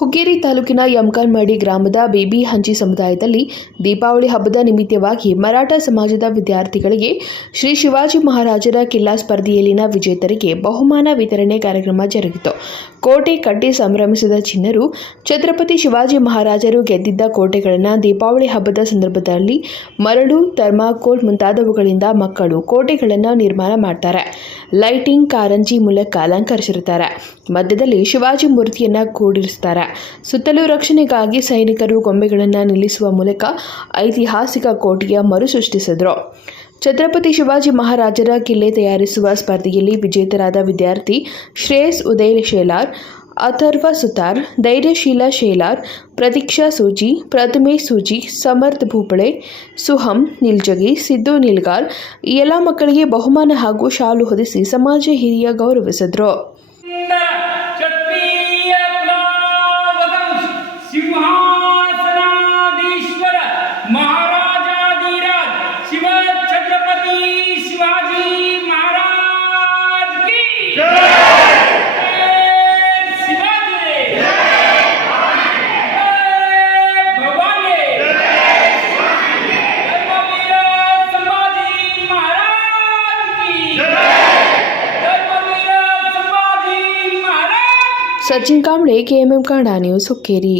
ಹುಕ್ಕೇರಿ ತಾಲೂಕಿನ ಯಮಕನ್ಮಡಿ ಗ್ರಾಮದ ಬೇಬಿ ಹಂಚಿ ಸಮುದಾಯದಲ್ಲಿ ದೀಪಾವಳಿ ಹಬ್ಬದ ನಿಮಿತ್ತವಾಗಿ ಮರಾಠ ಸಮಾಜದ ವಿದ್ಯಾರ್ಥಿಗಳಿಗೆ ಶ್ರೀ ಶಿವಾಜಿ ಮಹಾರಾಜರ ಕಿಲ್ಲಾ ಸ್ಪರ್ಧೆಯಲ್ಲಿನ ವಿಜೇತರಿಗೆ ಬಹುಮಾನ ವಿತರಣೆ ಕಾರ್ಯಕ್ರಮ ಜರುಗಿತು. ಕೋಟೆ ಕಟ್ಟಿ ಸಂಭ್ರಮಿಸಿದ ಚಿನ್ನರು, ಛತ್ರಪತಿ ಶಿವಾಜಿ ಮಹಾರಾಜರು ಗೆದ್ದಿದ್ದ ಕೋಟೆಗಳನ್ನು ದೀಪಾವಳಿ ಹಬ್ಬದ ಸಂದರ್ಭದಲ್ಲಿ ಮರಳು, ಥರ್ಮಾಕೋಲ್ ಮುಂತಾದವುಗಳಿಂದ ಮಕ್ಕಳು ಕೋಟೆಗಳನ್ನು ನಿರ್ಮಾಣ ಮಾಡ್ತಾರೆ. ಲೈಟಿಂಗ್ ಕಾರಂಜಿ ಮೂಲಕ ಅಲಂಕರಿಸಿರುತ್ತಾರೆ. ಮಧ್ಯದಲ್ಲಿ ಶಿವಾಜಿ ಮೂರ್ತಿಯನ್ನ ಕೂಡಿರಿಸ್ತಾರೆ ಸುತ್ತಲೂ ರಕ್ಷಣೆಗಾಗಿ ಸೈನಿಕರು ಗೊಂಬೆಗಳನ್ನು ನಿಲ್ಲಿಸುವ ಮೂಲಕ ಐತಿಹಾಸಿಕ ಕೋಟೆಯ ಮರುಸೃಷ್ಟಿಸಿದರು ಛತ್ರಪತಿ ಶಿವಾಜಿ ಮಹಾರಾಜರ ಕಿಲ್ಲೆ ತಯಾರಿಸುವ ಸ್ಪರ್ಧೆಯಲ್ಲಿ ವಿಜೇತರಾದ ವಿದ್ಯಾರ್ಥಿ ಶ್ರೇಯಸ್ ಉದಯ್ ಶೇಲಾರ್ ಅಥರ್ವ ಸುತಾರ್, ಧೈರ್ಯಶೀಲ ಶೇಲಾರ್, ಪ್ರತೀಕ್ಷಾ ಸೂಜಿ, ಪ್ರತಿಮೆ ಸೂಜಿ, ಸಮರ್ಥ್ ಭೂಪಳೆ, ಸುಹಂ, ನಿಲ್ಜಗಿ, ಸಿದ್ದು ನಿಲ್ಗಾರ್ ಈ ಎಲ್ಲ ಮಕ್ಕಳಿಗೆ ಬಹುಮಾನ ಹಾಗೂ ಶಾಲು ಹೊದಿಸಿ ಸಮಾಜ ಹಿರಿಯ ಗೌರವಿಸಿದ್ರು. Sachin Kamble KMM Kannada news Hukkeri.